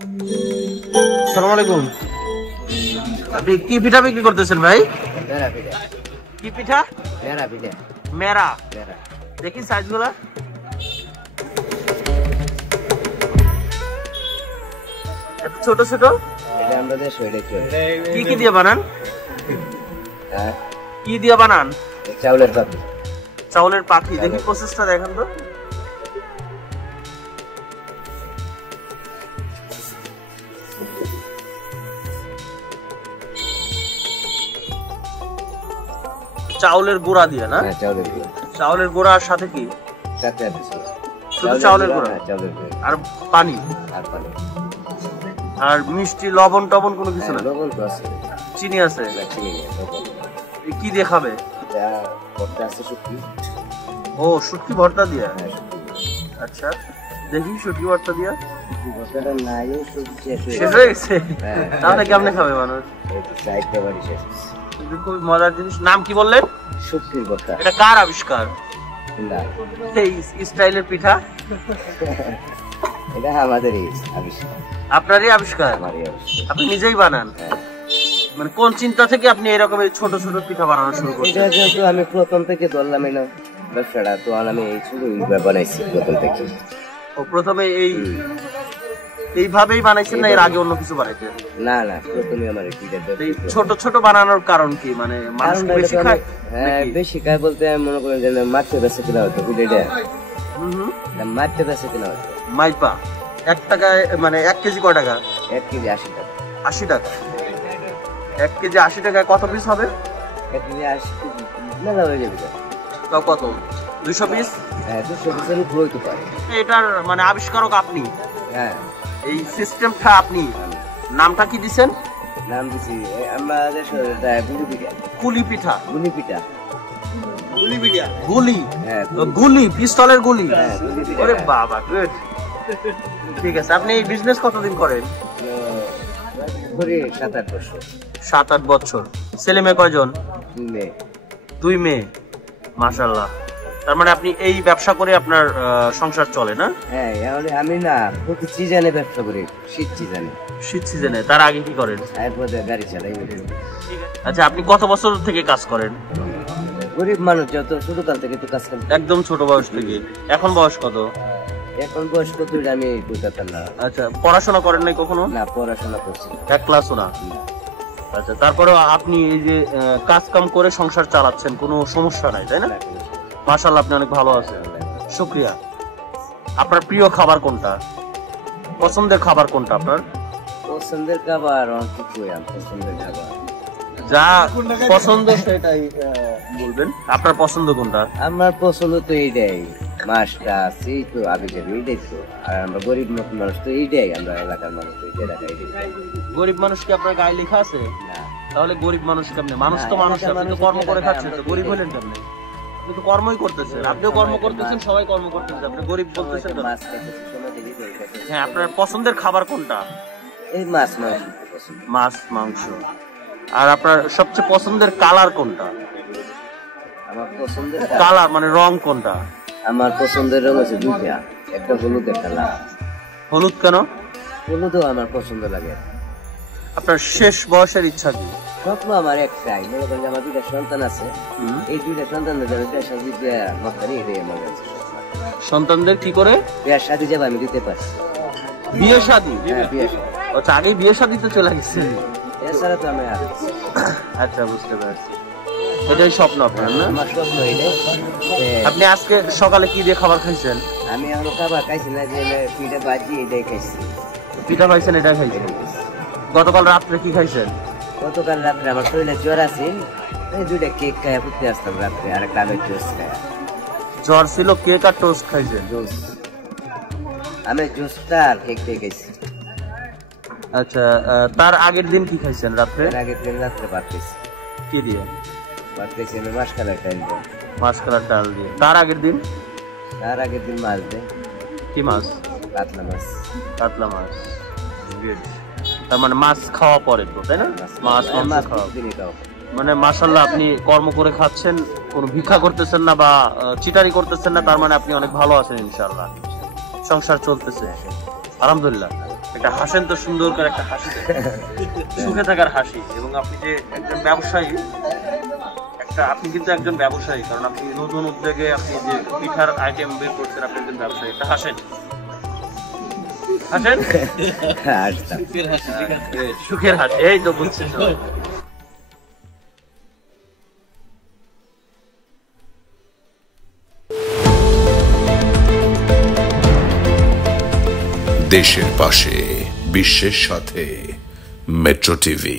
আসসালামু আলাইকুম। আপনি কি পিঠা বিক্রি করতেছেন ভাই? মেরা পিঠা। কি পিঠা? মেরা পিঠা। মেরা। মেরা। দেখি সাইজগুলা। এত ছোট ছোট। এটা আমরা দেশ হইলে কি কি দিয়ে বানান? হ্যাঁ, কি দিয়ে বানান? চাউলের পাপড়ি। চাউলের পাখি। দেখি প্রসেসটা দেখেন তো। চাউলের গুঁড়া দিয়ে না? হ্যাঁ, চাউলের গুঁড়া। চাউলের গুঁড়া আর সাথে কি? সাথে আছে শুধু চাউলের গুঁড়া? হ্যাঁ, চাউলের গুঁড়া আর পানি আর পানি। আর মিষ্টি লবণ টবণ কোনো কিছু না? লবণ তো আছে। চিনি আছে? না, চিনি নেই, লবণ। কি দিয়ে খাবে? যা ভর্তা আছে শুটকি। ও শুটকি ভর্তা দিয়ে। হ্যাঁ, শুটকি। আচ্ছা দেখি শুটকি ভর্তা দিয়ে। শুটকি ভর্তাটা নাই, শুটকি শেষ হয়ে গেছে? হ্যাঁ। তাহলে কেমনে খাবে মানুষ? এই তো সাইডটা বাড়ি শেষ। কিন্তু খুব মজার জিনিস। নাম কি বললেন? শুটকির ভর্তা। এটা কার আবিষ্কার? না, এই স্টাইলের পিঠা এটা আমাদেরই আবিষ্কার। আপনারই আবিষ্কার? আমারই আবিষ্কার। আপনি নিজেই বানান? হ্যাঁ। মানে কোন চিন্তা থেকে আপনি এরকম এই ছোট ছোট পিঠা বানানো শুরু এটা করছেন? যেহেতু আমি প্রথম থেকে ধরলামই না ব্যবসাটা, তো আমি এই ছোট বানাইছি প্রথম থেকে। ও প্রথমে এইভাবেই বানাইছেন না এর আগে অন্য কিছু বানাইছেন? না না, প্রথমে আমার এই পিঠার তো এই ব্যবসা। ছোট ছোট বানানোর কারণ কি? মানে মানুষ কারণটা বেশি হলো খায়? হ্যাঁ, নাকি? বেশি খায় বলতে আমি মনে করেন যে মাঠে বেঁচে কিনা হতো পিঠাটা। হুম। মাঠে বেঁচে কিনা হতো মাইপা 1 টাকায়, মানে 1 কেজি কয় টাকা? 1 কেজি 80 টাকা। 80 টাকা। 1 কেজি 80 টাকায় কত পিস হবে? 1 কেজি 80 কেজি মেলা হয়ে যাবে। তাও কত? 200 পিস? হ্যাঁ, 200 পিসের উপর হইতে পারে। এটার মানে আবিষ্কারক আপনি? হ্যাঁ, এই সিস্টেমটা আপনি? নামটা কি দিছেন? নাম দিছি আমাদের গুলি পিঠা। কুলি পিঠা? গুলি পিঠা। গুলি পিঠা? গুলি? হ্যাঁ, গুলি, পিস্তলের গুলি? হ্যাঁ, গুলি পিঠা। ওরে বাবা, গুড। ঠিক আছে। আপনি এই বিজনেস কতদিন করেন? করে 7-8 বছর। 7-8 বছর। ছেলে মেয়ে কয়জন? 2 মেয়ে। 2 মেয়ে। মাশাআল্লাহ। তার মানে আপনি এই ব্যবসা করে আপনার সংসার চলে না? হ্যাঁ, আমি না প্রতি সিজনে ব্যবসা করি, শীত সিজনে। শীত সিজনে। তার আগে কি করেন? এরপরে গাড়ি চালাই। আচ্ছা আপনি কত বছর থেকে কাজ করেন? গরিব মানুষ যত ছোটকাল থেকে তো কাজ করি। একদম ছোট বয়স থেকে। এখন বয়স কত? এখন বয়স কত আমি কইতাম না। আচ্ছা পড়াশোনা করেন নাই কখনো? না, পড়াশোনা করছি। 1 ক্লাসও না? আচ্ছা তারপরেও আপনি এই যে কাজ কাম করে সংসার চালাচ্ছেন, কোনো সমস্যা নাই তাই না? মাশাআল্লাহ, আপনি অনেক ভালো আছেন। শুকরিয়া। আপনার প্রিয় খাবার কোনটা? পছন্দের খাবার কোনটা আপনার? পছন্দের খাবার অনেক কই, আমি পছন্দের খাবার যা পছন্দ সেটাই বলবেন। আপনার পছন্দ কোনটা? আমার পছন্দ তো এইটাই, মাছটা আছে তো আগে যাবে এইটাই তো। আর আমরা গরিব মানুষ তো এইটাই, আমরা এলাকার মানুষ এইটাই রাখা এইটাই। গরিব মানুষ কি আপনার গায়ে লেখা আছে? না, তাহলে গরিব মানুষ কেমনে? মানুষ তো মানুষ, আপনি তো কর্ম করে খাচ্ছেন, তো গরিব হলেন কেমনে? আপনি তো কর্মই করতেছেন, আপনিও কর্ম করতেছেন, সবাই কর্ম করতেছেন, আপনি গরিব বলতেছেন তো? মাছ খাইতেছি, সময় দেখি করে খাইতেছি। হ্যাঁ, আপনার পছন্দের খাবার কোনটা? এই মাছ মাংস পছন্দ। মাছ মাংস। আর আপনার সবচেয়ে পছন্দের কালার কোনটা? আমার পছন্দের কালার মানে রং কোনটা? আমার পছন্দের রং আছে দুইটা, একটা হলুদ একটা লাল। হলুদ কেন? হলুদও আমার পছন্দ লাগে। আপনার শেষ বয়সের ইচ্ছা কি? স্বপ্ন আমার একটাই, মনে করেন যে আমার 2টা সন্তান আছে, এই 2টা সন্তানদের জন্য বিয়ে শাদী মাত্রানি, এটাই আমার কাছে স্বপ্ন। সন্তানদের কি করে বিয়ে শাদী যাবে আমি দিতে পারছি। বিয়ে শাদী? হ্যাঁ, বিয়ে শাদী। আচ্ছা আগেই বিয়ে শাদীতে চলে গেছে। এছাড়া তো আমি আর আচ্ছা বুঝতে পারছি। এটাই স্বপ্ন আপনার না? আমার স্বপ্ন এটাই। আপনি আজকে সকালে কি দিয়ে খাবার খাইছেন? আমি এখনো খাবার খাইছি না, যে পিঠা বাজি এটাই খাইছি। পিঠা খাইছেন, এটা খাইছেন। গতকাল রাত্রে কি খাইছেন? গতকাল রাত্রে আমার শরীরে জ্বর আছে, এই 2টা কেক খাইয়া ফুটতে আসতাম রাত্রে, আর একটা আমের জুস খাইয়া। জ্বর ছিল, কেক আর টোস্ট খাইছেন? জুস, আমি জুসটা আর কেকটাই খাইছি। আচ্ছা তার আগের দিন কি খাইছেন রাত্রে? এর আগের দিন রাত্রে ভাত খাইছি। কি দিয়ে? ভাত খাইছি আমি মাসকালের টাইম দিয়ে। মাছকালার ডাল দিয়ে। তার আগের দিন? তার আগের দিন মাছ দেয়, কি মাছ? কাতলা মাছ। কাতলা মাছ। Good. তার মানে মাছ খাওয়া পরে তো তাই না? মাছ মাংস খাওয়া। প্রতিদিনই খাও। মানে মাশাআল্লাহ, আপনি কর্ম করে খাচ্ছেন, কোনো ভিক্ষা করতেছেন না বা চিটারি করতেছেন না, তার মানে আপনি অনেক ভালো আছেন ইনশাআল্লাহ। সংসার চলতেছে আলহামদুলিল্লাহ। একটা হাসেন তো, সুন্দর করে একটা হাসি দেন। সুখে থাকার হাসি। এবং আপনি যে একজন ব্যবসায়ী, আপনি কিন্তু একজন ব্যবসায়ী, কারণ আপনি নতুন উদ্যোগে আপনি যে পিঠার আইটেম বের করছেন, আপনি একজন ব্যবসায়ী। একটা হাসেন, হাসেন, সুখের হাসি। এই তো বুঝছি। দেশের পাশে, বিশ্বের সাথে, মেট্রো টিভি।